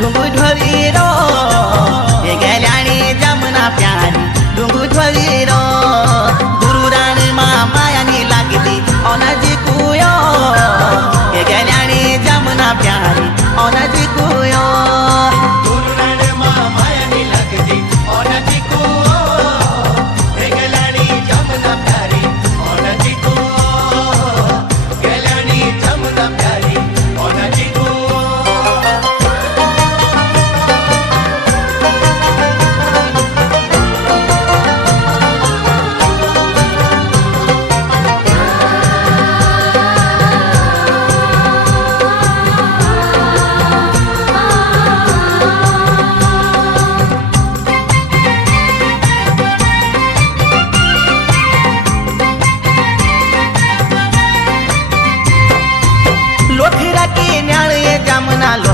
डुंगू ढोरी रो ये गेल्याणी जमुना प्यारी डुंगू ढोरी रो गुरु राणी मायानी लागली ओनाजी कुयो ये गेल्याणी जमुना प्यारी ओनाजी कुयो गुरु राणी मायानी लागली ओनाजी कुयो ये गेल्याणी जमुना प्यारी ओनाजी कुयो गेल्याणी जमुना प्यारी ओनाजी कुयो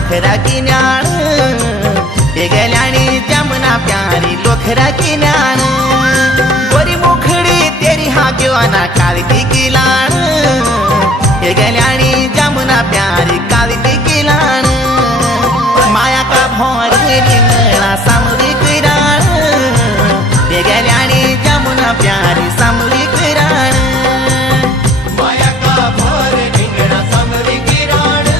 लोखरा की न्याण ये गेल्याणी जमुना प्यारी लोखरा की न्याण गोरी मुखड़ी तेरी हाँ क्यों ना काली की लाण ये गेल्याणी जमुना प्यारी काली की लाण माया का भौर रिंगणा सामरी किराण ये गेल्याणी जमुना प्यारी सामरी किराण माया का भौर रिंगणा सामरी किराण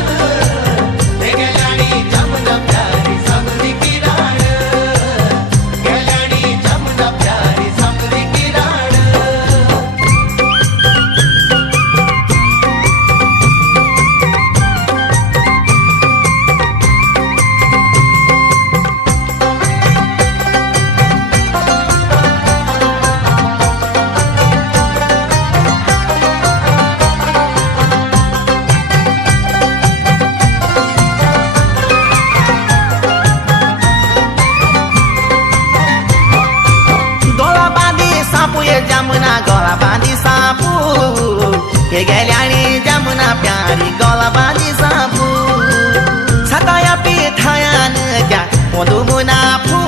जमुना गला बांधी सापू ये गेल्याणी जमुना प्यारी गला बांधी सापू छताया पिठायान क्या पोंदू मुनाफू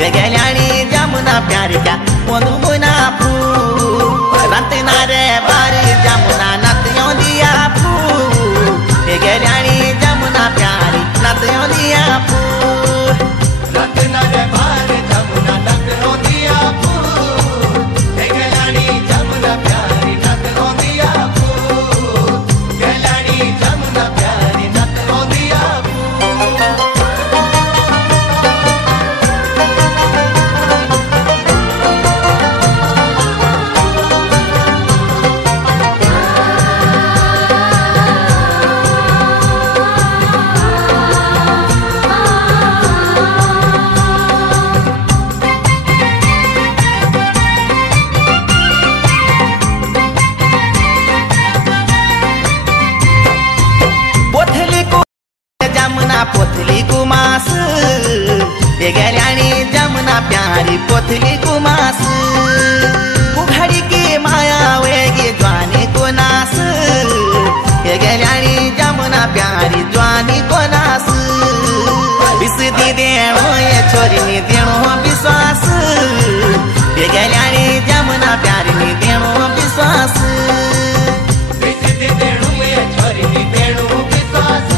ये गेल्याणी जमुना प्यारी क्या पोंदू मुनाफू रंतना रे बारी जमुना नतियों दिया फू ये गेल्याणी जमुना प्यारी नतियों दिया फू रंतना रे बारी जमुना नतियों दिया फू पोथली कुमास ये गेल्याणी जमुना प्यारी पोथली कुमास उघड़ी की माया वेगी ज्वानी को नास ये गेल्याणी जमुना प्यारी ज्वानी को नास विस दी देणो ये छोरी नी देणो विश्वास ये गेल्याणी जमुना प्यारी नी देणो विश्वास विस दी देणो ये छोरी नी देणो विश्वास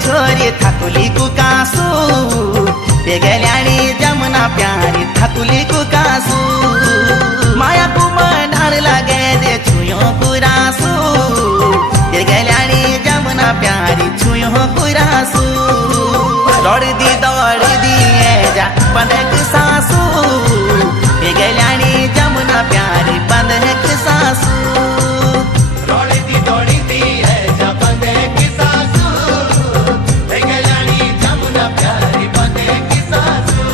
छोरी थाकुली को कासू ये गेल्याणी जमुना प्यारी थाकुली को कासू माया को मनार लगे दे छुयो कुरासू ये गेल्याणी जमुना प्यारी छुयो कुरासू दौड़ दी जा बंदक सासू ये गेल्याणी जमुना प्यारी बंदक सासू दौड़ी दी है जा बंदक सासू प्यारी बंदे की सासू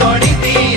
दौड़ी दी